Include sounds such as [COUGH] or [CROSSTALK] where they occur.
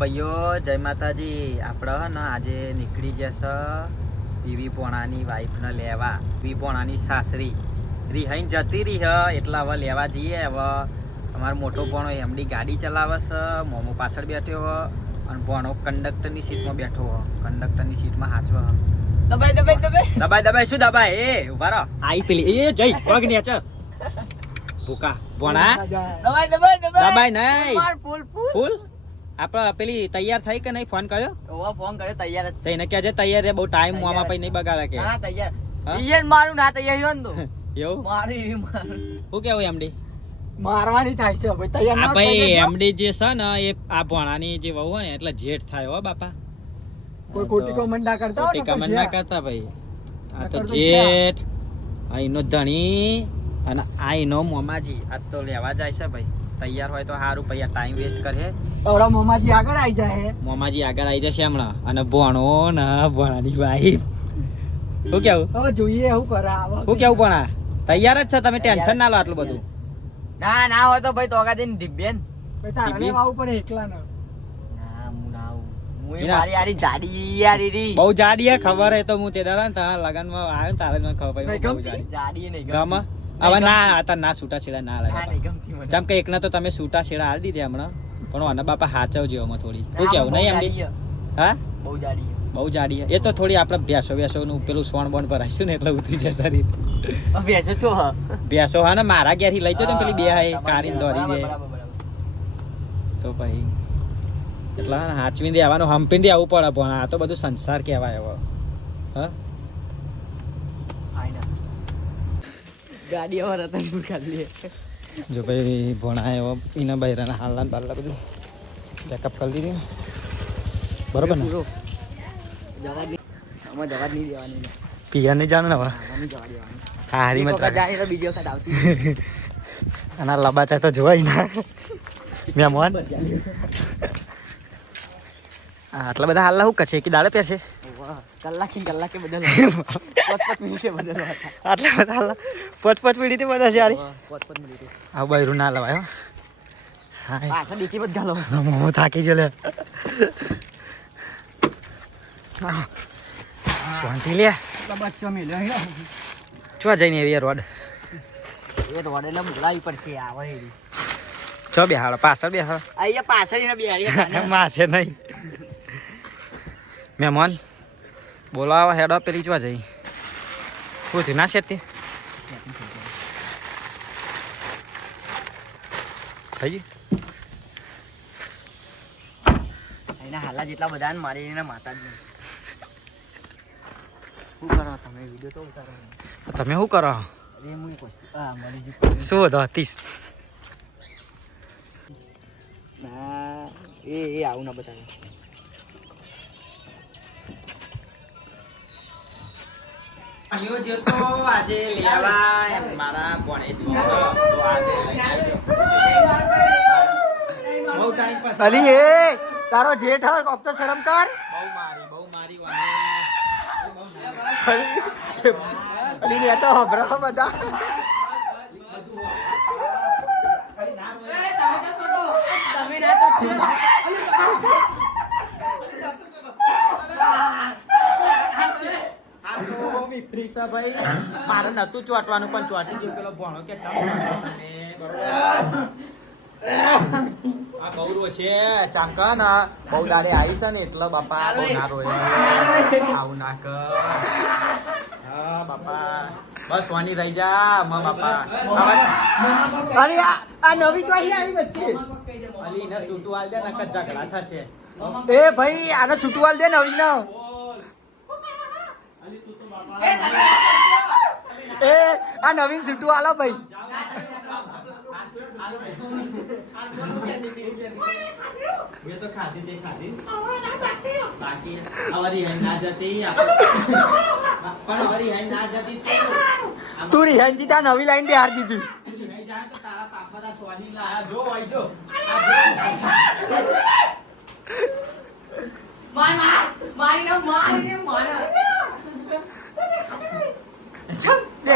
ભાઈઓ જય માતાજી. આપણે હે ને આજે નીકળી જશે પીવી પોણાની વાઈફને લેવા. પીવી પોણાની સાસરી. રિહાઈન જતી રહી હ એટલે હવે લેવા જઈએ હવે. અમારો મોટો પોણો એમડી ગાડી ચલાવે છે મોમો પાછળ બેઠ્યો હો અને પોણો કંડક્ટરની સીટમાં બેઠો હો. કંડક્ટરની સીટમાં હાચવો હ. દબાઈ દબાઈ દબાઈ. દબાઈ દબાઈ શું દબાઈ? એ ઊભા રહો. આઈ પેલી. એ જય પગ નેચર ભૂકા. ભોણા દબાઈ દબાઈ દબાઈ. દબાઈ નહીં. ફૂલ ફૂલ. ફૂલ? આપણે પેલી તૈયાર થઈ કે નહીં? ફોન કર્યો? ઓવા ફોન કર્યો તૈયાર જ એને કહે છે? તૈયાર રે બહુ ટાઈમ મોમાં પછી નહીં બગાડે કે. ના તૈયાર. હા? ઈયન મારું ના તૈયાર હોય ને [LAUGHS] એવું? મારી શું કેવું એમડી મારવાની થાય છે ભાઈ તૈયાર ના ભાઈ એમડી જે. છે ને એ આ ભોણાની જે વહુ હોય ને એટલે જેઠ થાય હો બાપા. કોઈ ખોટી કમેન્ટ ના કરતા ખોટી કમેન્ટ ના કરતા ભાઈ. આ તો જેઠ અહીંનો ધણી અને આ એનો મોમાજી. આ તો લેવા જાય છે ભાઈ. તૈયાર હોય તો સારું પૈયા ટાઈમ વેસ્ટ કરે. ઓલા મોમાજી આગળ આવી જાય મોમાજી આગળ આવી જશે હમણાં. અને ભણો ને ભણાની વાઈફ. શું કેવું? હવે જોઈએ એવું કરે આવા શું કેવું ભણા તૈયાર જ છે તમે? ટેન્શન ના લો આટલું બધું. ના ના હોય તો ભાઈ? આવું પડે એકલા ના. રી બહુ જાડી હે ખબર હે તો હું તે ને તારા લગનમાં આવ્યો તારે મને ખબર પડી જાડી. જાડી નહીં ગમ? હવે ના હતા ના છૂટા છેડા ના લાગે. જેમ કે એકના તો તમે છૂટા છેડા હાલ દીધે હમણાં. પણ આના બાપા હાચવજો આમાં થોડી. શું કેવું નહીં એમડી હા? બહુ જાડી બહુ જાડી એ તો થોડી આપણે ભેંસો ભેંસો નું પેલું સોણ બોણ ભરાઈશું ને એટલે ઉતરી જશે સારી બેસો છો હા? ભેંસો હા ને મારા ઘેરથી લઈ જજો ને પેલી બે હા કારીને દોરી દે. તો ભાઈ એટલે હાચવીને આવવાનું હંપીને આવવું પડે પણ આ તો બધું સંસાર કહેવાય હવે. હા? ગાડી હવે રતનપુર ખાલી. જો ભાઈ ભણાય એવો એના બૈરાના હાલના બાલ બધું બેકઅપ કરી દીધું. બરોબર ને. આમાં જવા નહીં દેવાની ને. નહીં જાણ હવે? દેવાની. હારી મત બીજી વખત આવતી [LAUGHS] આના લબાચા તો જોવાય ના. મહેમાન આટલા બધા હાલના શું કશે કે દાડે વાહ, કલાકે કલાકે બદલવા. પાંચ પાંચ મિનિટે બદલવા આટલા બધા હાલના પચ પચ પીડીથી બધા છે યારી પાંચ પાંચ મિનિટે. આ બૈરું ના લવાય હો પાછા ડીટી પર ગાલો. હું થાકી ગયો લે શાંતિ લે એટલા બચ્ચો મેલ્યો હે. ચો જઈને એવી રોડ એ તો વડેલા મોકલાવી પડશે આવે. ચો બેહાડો પાછળ બેહાડો અહીંયા પાછળ હતા. [LAUGHS] માસે નહીં મહેમાન બોલાવા હેડો પેલી ચો જઈ. શું થયું? ના શેતી થઈ એના હાલા જેટલા બધા ને મારી એના માતા જ નહીં. શું કરો તમે? વીડિયો તો ઉતારો. તમે શું કરો? અરે હું આ મળી શું હતો ત્રીસ ના એ એ આવું ના બતાવે. જે તો આજે લેવા એમ મારા ભણે જ તો આજે લઈને આવજો. બહુ ટાઈમ પાસ અલી એ તારો જેઠ હવે કોક તો શરમ કર. બહુ મારી બહુ મારી વાની અલી ને તો હબરા બધા તમે ના તો આ તો ભાઈ મારે નતું ચોટવાનું પણ ચોટી ગયું. પેલો ભણો કે? આ બહુ રોશે ચાંકા ના બહુ દાડે આવી છે ને એટલે બાપા બહુ ના રોય આવું ના કર. હા બાપા. બસ વાની રહી જા મા બાપા. અરે આ નવી ચોહી આવી વચ્ચે. અલી ને હાલ દે નકર ઝઘડા થશે. એ ભાઈ આને છૂટવાલ દે નવી ના એ, આ નવીન છૂટું આલો ભાઈ તો ખાધી તે ખાધી બાકી અમારી હૈ ના જતી નવી લાઈન બિહાર દીધી. જો આઈ જો.